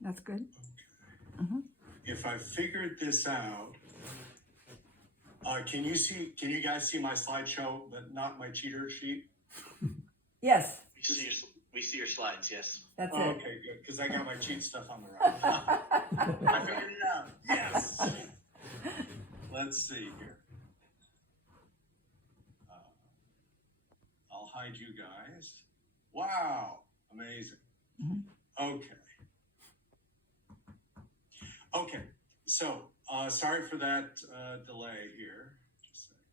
That's good. If I figured this out, can you guys see my slideshow, but not my cheater sheet? Yes, We see your slides, yes. that's Oh, it. okay, good, because I got my cheat stuff on the right. I figured it out. Yes. Let's see here. I'll hide you guys. Wow, amazing. Okay. Okay, so sorry for that delay here. Just a second.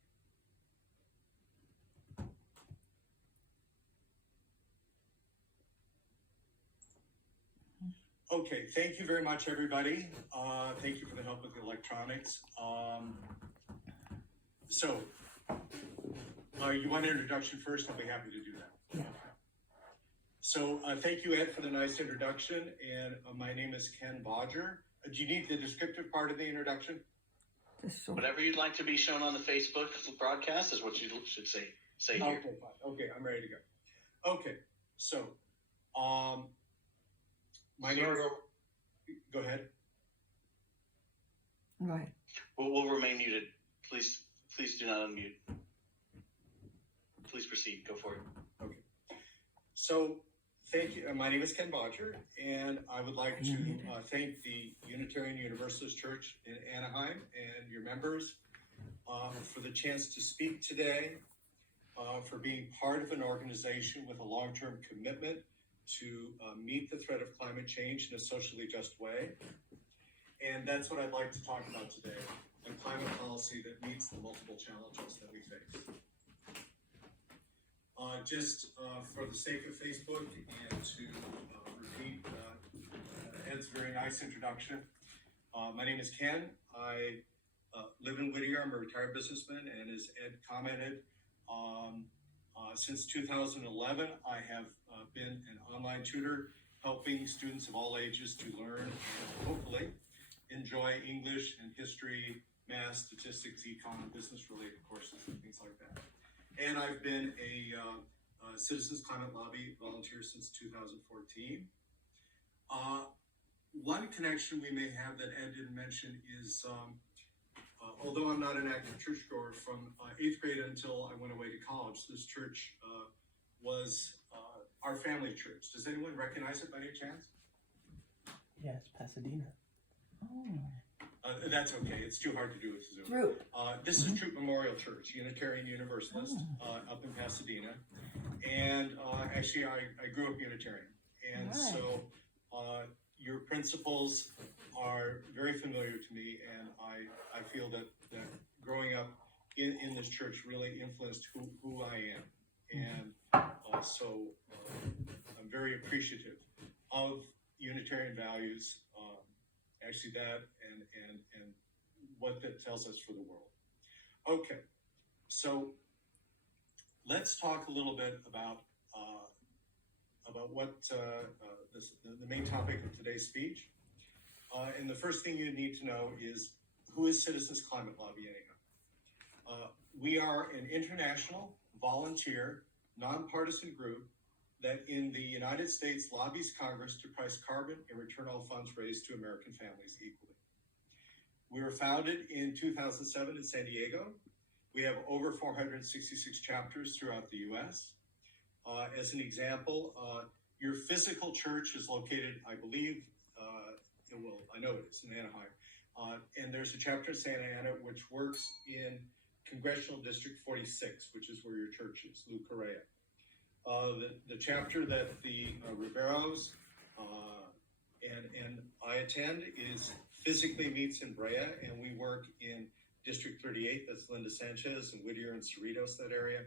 Okay, thank you very much, everybody. Thank you for the help with the electronics. So, you want an introduction first? I'll be happy to do that. Yeah. So, thank you, Ed, for the nice introduction. And my name is Ken Bodger. Do you need the descriptive part of the introduction? Just so. Whatever you'd like to be shown on the Facebook broadcast is what you should say here. Okay, fine. Okay, I'm ready to go. Okay, so, my name is... Go ahead. Right. We'll remain muted. Please do not unmute. Please proceed. Go for it. Okay. So, thank you. My name is Ken Bodger, and I would like to thank the Unitarian Universalist Church in Anaheim and your members for the chance to speak today, for being part of an organization with a long-term commitment to meet the threat of climate change in a socially just way. And that's what I'd like to talk about today, a climate policy that meets the multiple challenges that we face. Just for the sake of Facebook and to repeat Ed's very nice introduction, my name is Ken. I live in Whittier. I'm a retired businessman, and as Ed commented, since 2011, I have been an online tutor helping students of all ages to learn and hopefully enjoy English and history, math, statistics, econ, business-related courses, and things like that. And I've been a Citizens Climate Lobby volunteer since 2014. One connection we may have that Ed didn't mention is, although I'm not an active churchgoer, from 8th grade until I went away to college, this church was our family church. Does anyone recognize it by any chance? Yes, Pasadena. Oh. That's okay. It's too hard to do with Zoom. Troop. This is Troop Memorial Church, Unitarian Universalist, up in Pasadena. And actually, I grew up Unitarian. And Right. so your principles are very familiar to me. And I feel that growing up in this church really influenced who I am. And so I'm very appreciative of Unitarian values, actually that and what that tells us for the world. Okay, so let's talk a little bit about what the main topic of today's speech. And the first thing you need to know is, who is Citizens Climate Lobby anyhow? We are an international, volunteer, nonpartisan group that in the United States lobbies Congress to price carbon and return all funds raised to American families equally. We were founded in 2007 in San Diego. We have over 466 chapters throughout the U.S. As an example, your physical church is located, I believe, I know it is in Anaheim. And there's a chapter in Santa Ana which works in Congressional District 46, which is where your church is, Lou Correa. The chapter that the Riberos and I attend is physically meets in Brea, and we work in District 38, that's Linda Sanchez and Whittier and Cerritos, that area.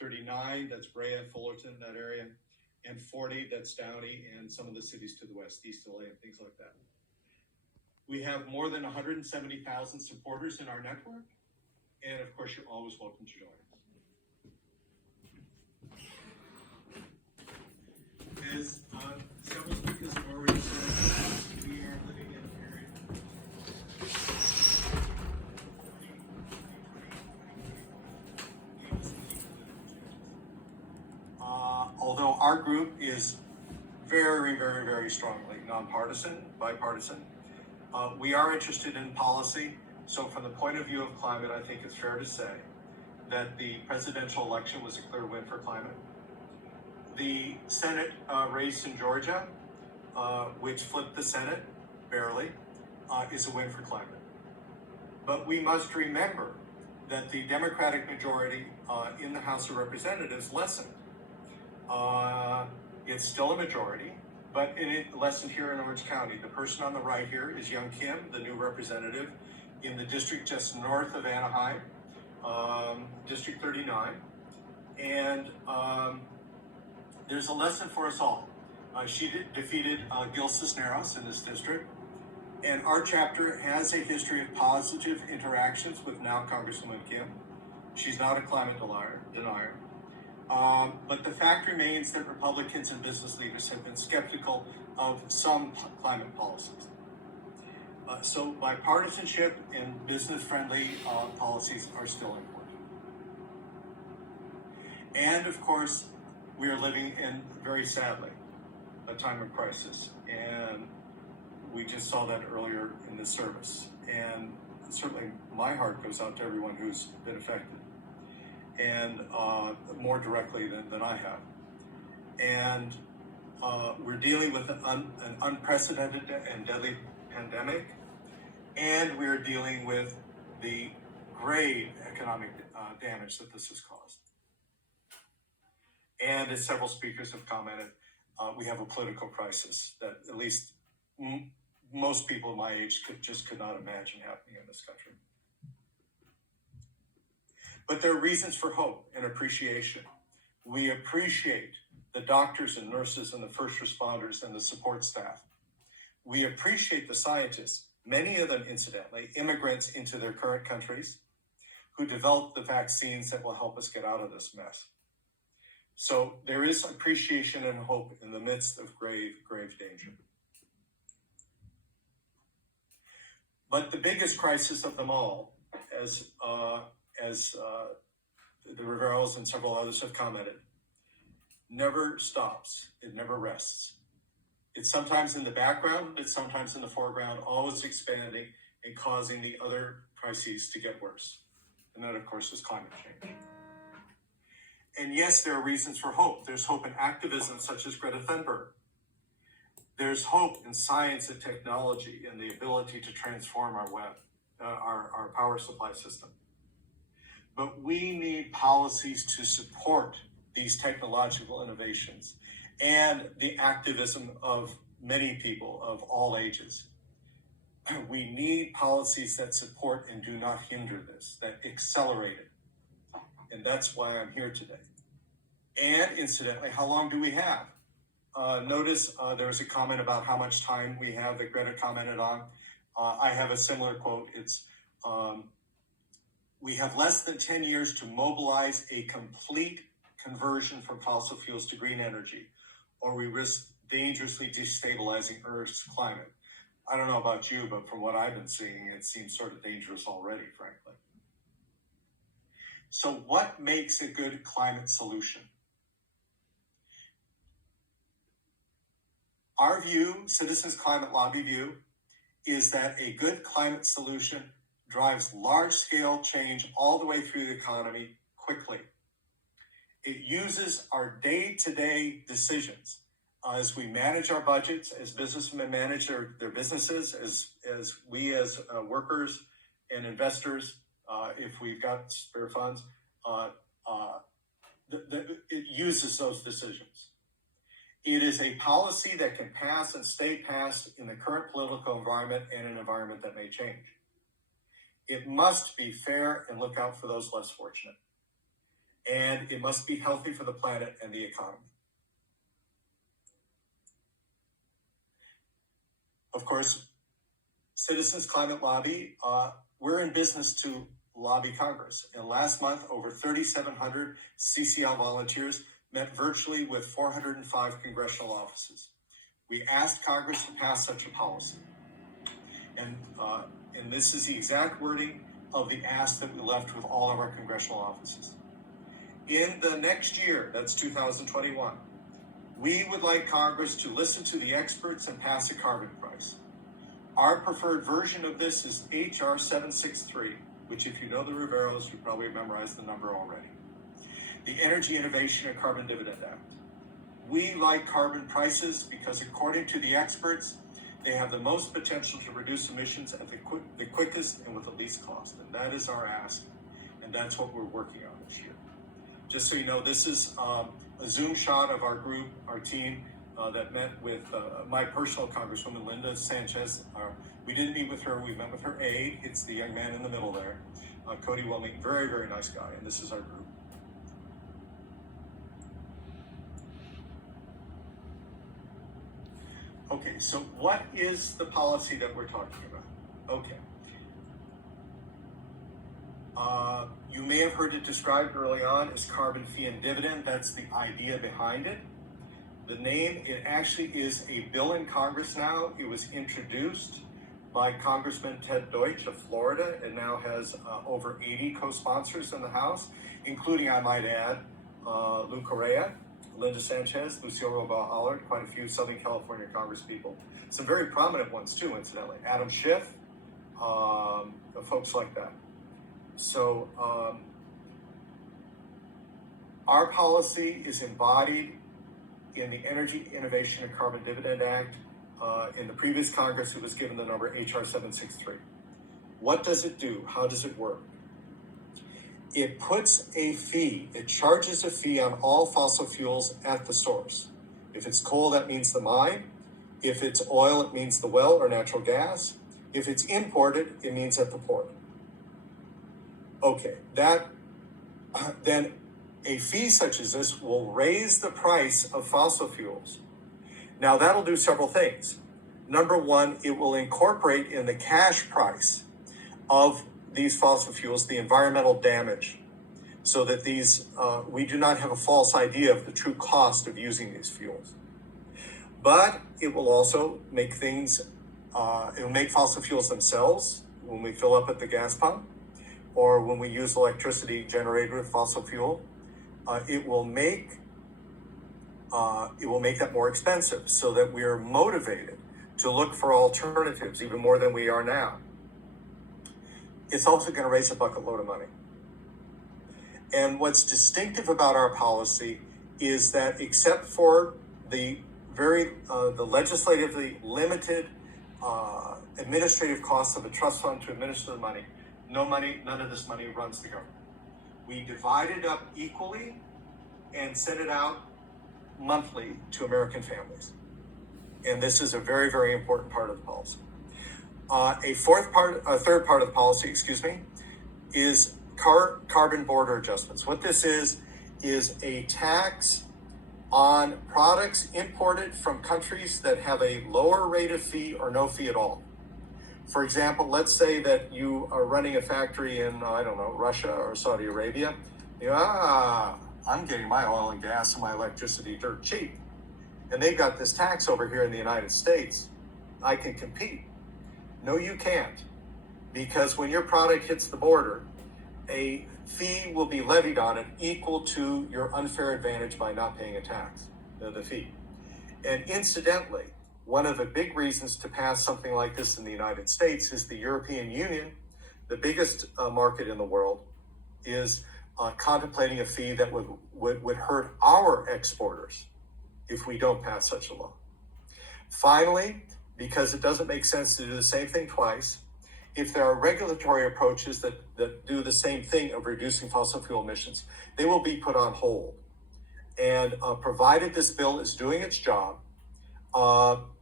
39, that's Brea, Fullerton, that area. And 40, that's Downey and some of the cities to the west, East LA and things like that. We have more than 170,000 supporters in our network. And of course, you're always welcome to join us. As several speakers have already said, we are living in a period although our group is very, very, very strongly nonpartisan, bipartisan. We are interested in policy. So from the point of view of climate, I think it's fair to say that the presidential election was a clear win for climate. The Senate race in Georgia, which flipped the Senate, barely, is a win for climate. But we must remember that the Democratic majority in the House of Representatives lessened. It's still a majority, but it lessened here in Orange County. The person on the right here is Young Kim, the new representative in the district just north of Anaheim, District 39. And there's a lesson for us all. She defeated Gil Cisneros in this district. And our chapter has a history of positive interactions with now Congresswoman Kim. She's not a climate denier. But the fact remains that Republicans and business leaders have been skeptical of some climate policies. So bipartisanship and business-friendly policies are still important. And of course, we are living in, very sadly, a time of crisis. And we just saw that earlier in this service. And certainly my heart goes out to everyone who's been affected, and more directly than I have. And we're dealing with an unprecedented and deadly pandemic, and we're dealing with the grave economic damage that this has caused. And as several speakers have commented, we have a political crisis that at least most people my age could not imagine happening in this country. But there are reasons for hope and appreciation. We appreciate the doctors and nurses and the first responders and the support staff. We appreciate the scientists, many of them, incidentally, immigrants into their current countries, who developed the vaccines that will help us get out of this mess. So there is appreciation and hope in the midst of grave, grave danger. But the biggest crisis of them all, as the Riveros and several others have commented, never stops. It never rests. It's sometimes in the background, it's sometimes in the foreground, always expanding and causing the other crises to get worse. And that, of course, is climate change. And yes, there are reasons for hope. There's hope in activism such as Greta Thunberg. There's hope in science and technology and the ability to transform our power supply system. But we need policies to support these technological innovations and the activism of many people of all ages. We need policies that support and do not hinder this, that accelerate it. And that's why I'm here today. And incidentally, how long do we have? Notice there was a comment about how much time we have that Greta commented on. I have a similar quote. It's, we have less than 10 years to mobilize a complete conversion from fossil fuels to green energy, or we risk dangerously destabilizing Earth's climate. I don't know about you, but from what I've been seeing, it seems sort of dangerous already, frankly. So what makes a good climate solution? Our view, Citizens Climate Lobby view, is that a good climate solution drives large-scale change all the way through the economy quickly. It uses our day-to-day decisions as we manage our budgets, as businessmen manage their businesses, as we as workers and investors, if we've got spare funds, it uses those decisions. It is a policy that can pass and stay passed in the current political environment and an environment that may change. It must be fair and look out for those less fortunate. And it must be healthy for the planet and the economy. Of course, Citizens Climate Lobby, we're in business to lobby Congress. And last month, over 3,700 CCL volunteers met virtually with 405 congressional offices. We asked Congress to pass such a policy. And this is the exact wording of the ask that we left with all of our congressional offices. In the next year, that's 2021, We would like Congress to listen to the experts and pass a carbon price. Our preferred version of this is HR 763, which if you know the Riveros, you probably memorized the number already. The Energy Innovation and Carbon Dividend Act. We like carbon prices because according to the experts, they have the most potential to reduce emissions at the quickest and with the least cost. And that is our ask. And that's what we're working on this year. Just so you know, this is a Zoom shot of our group, our team that met with my personal Congresswoman, Linda Sanchez. We didn't meet with her, we met with her aide. It's the young man in the middle there. Cody Wilming, very, very nice guy. And this is our group. Okay, so what is the policy that we're talking about? Okay. You may have heard it described early on as carbon fee and dividend. That's the idea behind it. The name, it actually is a bill in Congress now. It was introduced by Congressman Ted Deutsch of Florida and now has over 80 co-sponsors in the House, including, I might add, Lou Correa, Linda Sanchez, Lucille Robaugh Allard, quite a few Southern California Congress people. Some very prominent ones too, incidentally. Adam Schiff, folks like that. So our policy is embodied in the Energy Innovation and Carbon Dividend Act. In the previous Congress, it was given the number HR 763. What does it do? How does it work? It puts a fee, it charges a fee on all fossil fuels at the source. If it's coal, that means the mine. If it's oil, it means the well or natural gas. If it's imported, it means at the port. Okay, then a fee such as this will raise the price of fossil fuels. Now that'll do several things. Number one, it will incorporate in the cash price of these fossil fuels the environmental damage, so that we do not have a false idea of the true cost of using these fuels. But it will also make it will make fossil fuels themselves when we fill up at the gas pump, or when we use electricity generated with fossil fuel. It will make that more expensive, so that we are motivated to look for alternatives even more than we are now. It's also going to raise a bucket load of money. And what's distinctive about our policy is that except for the legislatively limited administrative costs of a trust fund to administer the money, none of this money runs the government. We divide it up equally and send it out monthly to American families. And this is a very, very important part of the policy. A third part of the policy, is carbon border adjustments. What this is a tax on products imported from countries that have a lower rate of fee or no fee at all. For example, let's say that you are running a factory in, Russia or Saudi Arabia. I'm getting my oil and gas and my electricity dirt cheap. And they've got this tax over here in the United States. I can compete. No, you can't. Because when your product hits the border, a fee will be levied on it equal to your unfair advantage by not paying a tax, the fee. And incidentally, one of the big reasons to pass something like this in the United States is the European Union, the biggest market in the world, is contemplating a fee that would hurt our exporters if we don't pass such a law. Finally, because it doesn't make sense to do the same thing twice, if there are regulatory approaches that do the same thing of reducing fossil fuel emissions, they will be put on hold. And provided this bill is doing its job,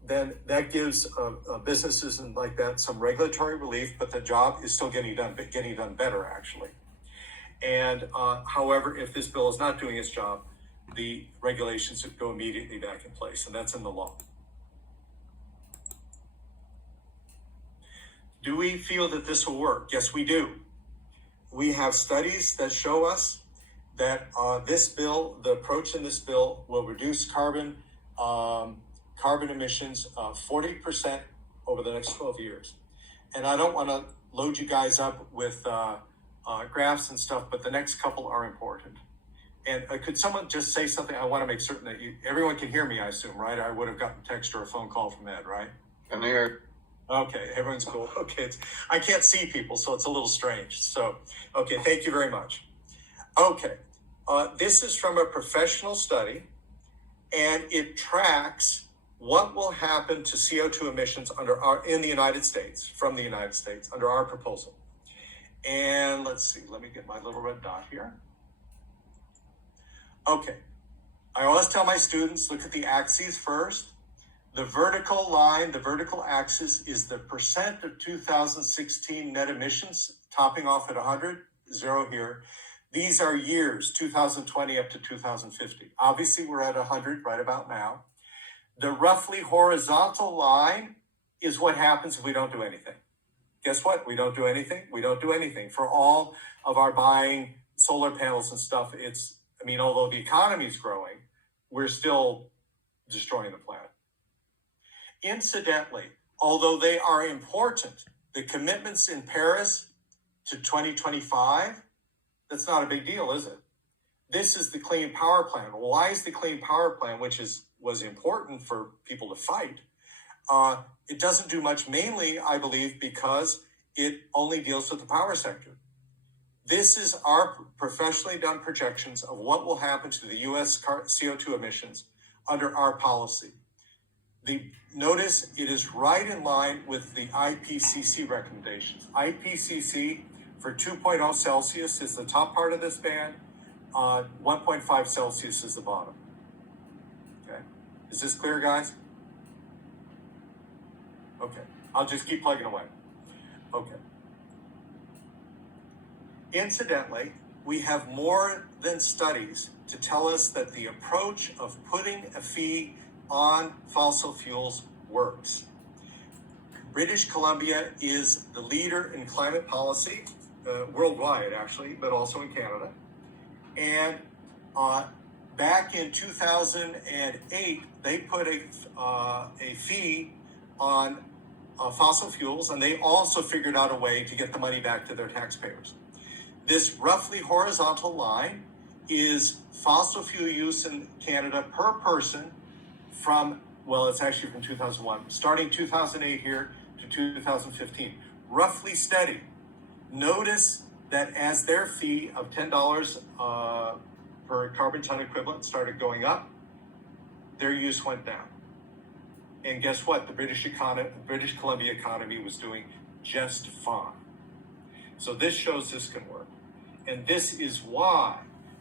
then that gives businesses and like that some regulatory relief, but the job is still getting done better, actually. And however, if this bill is not doing its job, the regulations would go immediately back in place, and that's in the law. Do we feel that this will work? Yes, we do. We have studies that show us that this bill, the approach in this bill, will reduce carbon emissions 40% over the next 12 years. And I don't want to load you guys up with graphs and stuff, but the next couple are important. And could someone just say something? I want to make certain that everyone can hear me, I assume, right? I would have gotten a text or a phone call from Ed, right? I'm here. Okay, everyone's cool. Okay, I can't see people, so it's a little strange. So, okay, thank you very much. Okay, this is from a professional study, and it tracks what will happen to CO2 emissions in the United States, from the United States, under our proposal. And let's see, let me get my little red dot here. Okay, I always tell my students, look at the axes first. The vertical line, the vertical axis is the percent of 2016 net emissions, topping off at 100, 0 here. These are years, 2020 up to 2050. Obviously, we're at 100 right about now. The roughly horizontal line is what happens if we don't do anything. Guess what? We don't do anything. We don't do anything. For all of our buying solar panels and stuff, although the economy is growing, we're still destroying the planet. Incidentally, although they are important, the commitments in Paris to 2025, that's not a big deal, is it? This is the Clean Power Plan. Why is the Clean Power Plan, which was important for people to fight, it doesn't do much, mainly, I believe, because it only deals with the power sector. This is our professionally done projections of what will happen to the U.S. CO2 emissions under our policy. Notice it is right in line with the IPCC recommendations. IPCC for 2.0 Celsius is the top part of this band. 1.5 Celsius is the bottom. Okay, is this clear, guys? Okay, I'll just keep plugging away. Okay. Incidentally, we have more than studies to tell us that the approach of putting a fee on fossil fuels works. British Columbia is the leader in climate policy, worldwide actually, but also in Canada. And back in 2008, they put a fee on fossil fuels, and they also figured out a way to get the money back to their taxpayers. This roughly horizontal line is fossil fuel use in Canada per person it's actually from 2001, starting 2008 here to 2015, roughly steady. Notice that as their fee of $10 per carbon ton equivalent started going up, their use went down. And guess what? The British Columbia economy was doing just fine. So this shows this can work. And this is why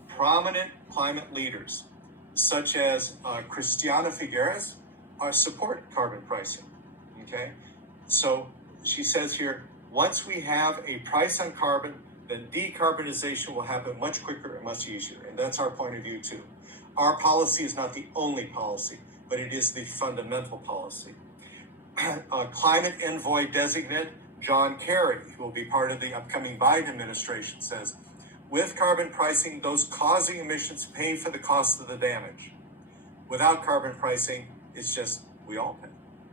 prominent climate leaders, such as Christiana Figueres, support carbon pricing, okay? So she says here, once we have a price on carbon, then decarbonization will happen much quicker and much easier. And that's our point of view too. Our policy is not the only policy, but it is the fundamental policy. Climate envoy designate John Kerry, who will be part of the upcoming Biden administration, says, with carbon pricing, those causing emissions pay for the cost of the damage. Without carbon pricing, it's just we all pay.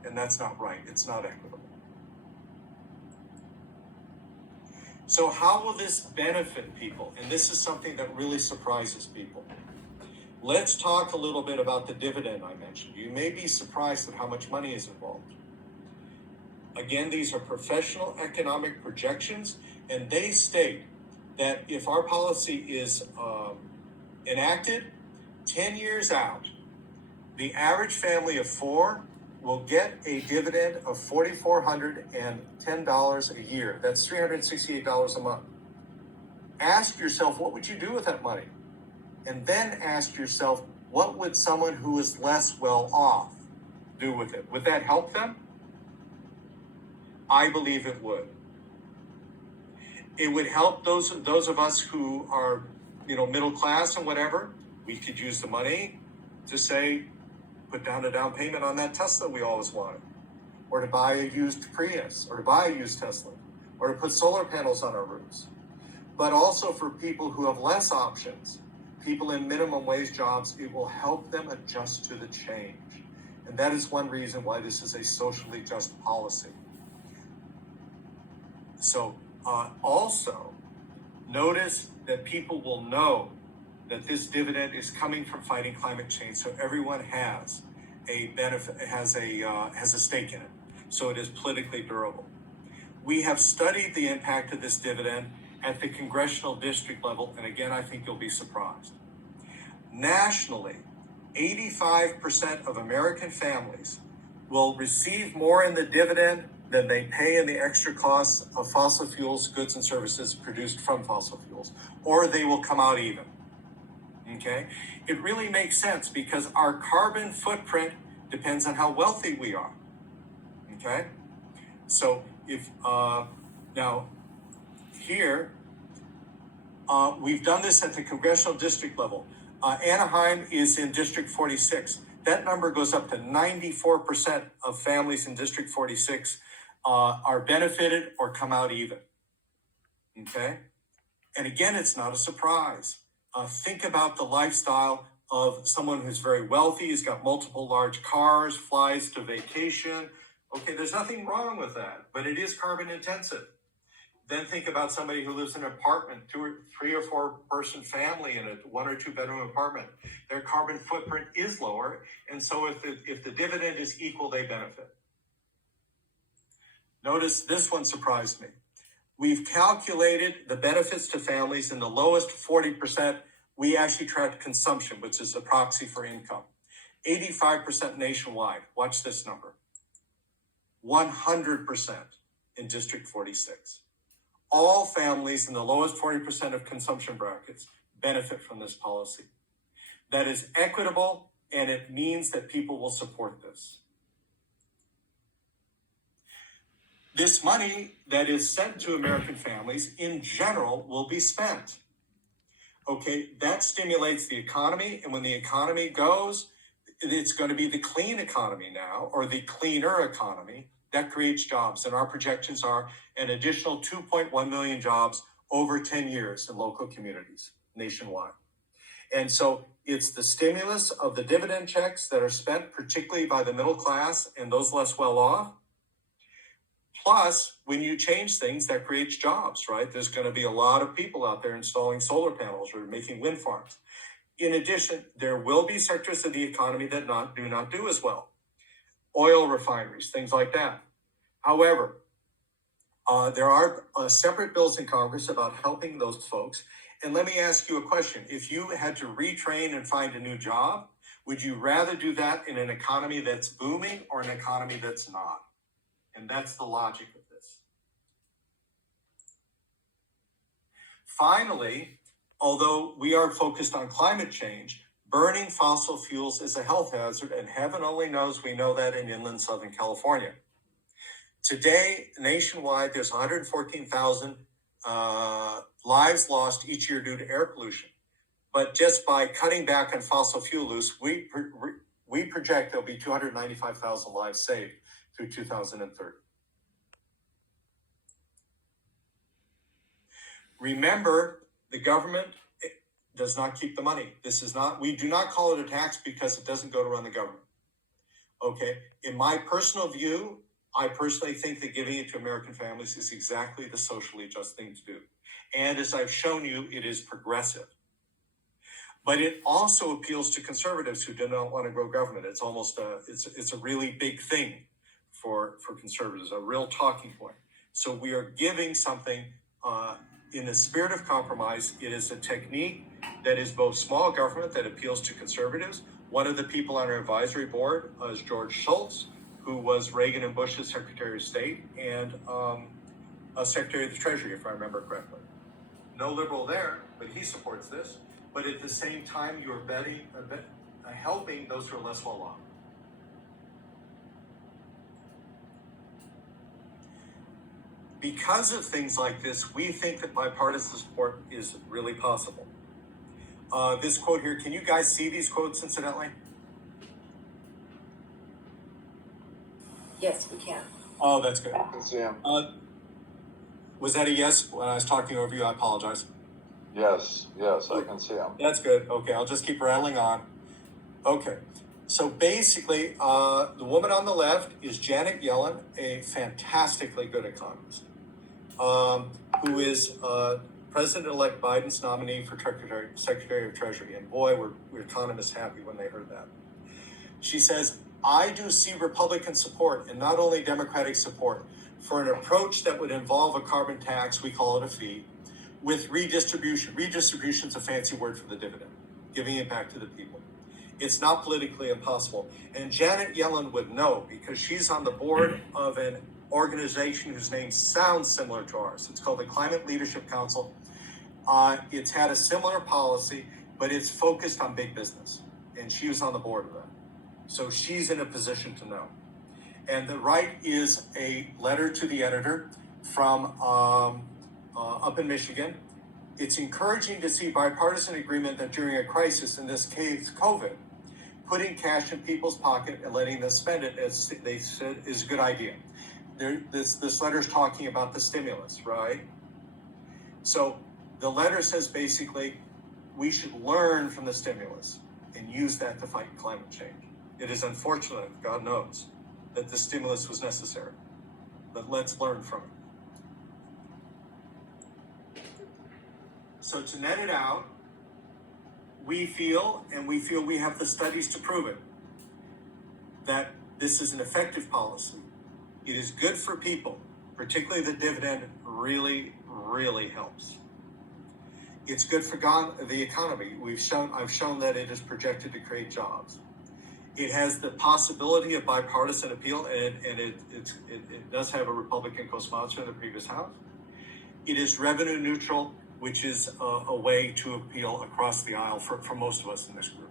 And that's not right. It's not equitable. So how will this benefit people? And this is something that really surprises people. Let's talk a little bit about the dividend I mentioned. You may be surprised at how much money is involved. Again, these are professional economic projections, and they state that if our policy is enacted 10 years out, the average family of 4 will get a dividend of $4,410 a year. That's $368 a month. Ask yourself, what would you do with that money? And then ask yourself, what would someone who is less well off do with it? Would that help them? I believe it would. It would help those of us who are, middle class and whatever. We could use the money to say, put down a down payment on that Tesla we always wanted, or to buy a used Prius, or to buy a used Tesla, or to put solar panels on our roofs. But also for people who have less options, people in minimum wage jobs, it will help them adjust to the change. And that is one reason why this is a socially just policy. So also, notice that people will know that this dividend is coming from fighting climate change, so everyone has a benefit, has a stake in it, so it is politically durable. We have studied the impact of this dividend at the congressional district level, and again, I think you'll be surprised. Nationally, 85% of American families will receive more in the dividend than they pay in the extra costs of fossil fuels, goods and services produced from fossil fuels, or they will come out even. Okay? It really makes sense because our carbon footprint depends on how wealthy we are. Okay? So if, now here, we've done this at the congressional district level. Anaheim is in District 46. That number goes up to 94% of families in District 46 are benefited or come out even. Okay? And again, it's not a surprise. Think about the lifestyle of someone who's very wealthy, has got multiple large cars, flies to vacation. Okay, there's nothing wrong with that, but it is carbon intensive. Then think about somebody who lives in an apartment, 3 or 4 person family in a 1 or 2 bedroom apartment. Their carbon footprint is lower, and so if the dividend is equal, they benefit. Notice this one surprised me. We've calculated the benefits to families in the lowest 40%. We actually tracked consumption, which is a proxy for income. 85% nationwide. Watch this number. 100% in District 46. All families in the lowest 40% of consumption brackets benefit from this policy. That is equitable, and it means that people will support this. This money that is sent to American families in general will be spent. Okay, that stimulates the economy, and when the economy goes, it's going to be the clean economy now, or the cleaner economy. That creates jobs, and our projections are an additional 2.1 million jobs over 10 years in local communities nationwide. And so it's the stimulus of the dividend checks that are spent particularly by the middle class and those less well off. Plus, when you change things, that creates jobs, right? There's going to be a lot of people out there installing solar panels or making wind farms. In addition, there will be sectors of the economy that do not do as well. Oil refineries, things like that. However, there are separate bills in Congress about helping those folks. And let me ask you a question. If you had to retrain and find a new job, would you rather do that in an economy that's booming or an economy that's not? And that's the logic of this. Finally, although we are focused on climate change, burning fossil fuels is a health hazard, and heaven only knows we know that in inland Southern California. Today, nationwide, there's 114,000 lives lost each year due to air pollution. But just by cutting back on fossil fuel use, we project there'll be 295,000 lives saved through 2030. Remember, the government does not keep the money. We do not call it a tax because it doesn't go to run the government. Okay, in my personal view, I personally think that giving it to American families is exactly the socially just thing to do. And as I've shown you, it is progressive. But it also appeals to conservatives who do not want to grow government. It's almost it's a really big thing for conservatives, a real talking point. So we are giving something in the spirit of compromise. It is a technique that is both small government that appeals to conservatives. One of the people on our advisory board is George Shultz, who was Reagan and Bush's Secretary of State and a Secretary of the Treasury, if I remember correctly. No liberal there, but he supports this. But at the same time, you're helping those who are less well off. Because of things like this, we think that bipartisan support is really possible. This quote here, can you guys see these quotes incidentally? Yes, we can. Oh, that's good. I can see him. Was that a yes when I was talking over you? I apologize. Yes, I can see him. That's good. Okay, I'll just keep rattling on. Okay, so basically, the woman on the left is Janet Yellen, a fantastically good economist, who is President-elect Biden's nominee for Secretary of Treasury. And boy, were economists happy when they heard that. She says, I do see Republican support, and not only Democratic support, for an approach that would involve a carbon tax, we call it a fee, with redistribution. Redistribution is a fancy word for the dividend, giving it back to the people. It's not politically impossible. And Janet Yellen would know, because she's on the board of an organization whose name sounds similar to ours. It's called the Climate Leadership Council. It's had a similar policy, but it's focused on big business. And she was on the board of that. So she's in a position to know. And the right is a letter to the editor from up in Michigan. It's encouraging to see bipartisan agreement that during a crisis, in this case, COVID, putting cash in people's pocket and letting them spend it, as they said, is a good idea. This letter is talking about the stimulus, right? So the letter says basically, we should learn from the stimulus and use that to fight climate change. It is unfortunate, God knows, that the stimulus was necessary, but let's learn from it. So to net it out, we feel we have the studies to prove it, that this is an effective policy. It is good for people, particularly the dividend really, really helps. It's good for the economy. I've shown that it is projected to create jobs. It has the possibility of bipartisan appeal, and it does have a Republican co-sponsor in the previous House. It is revenue neutral, which is a way to appeal across the aisle for most of us in this group.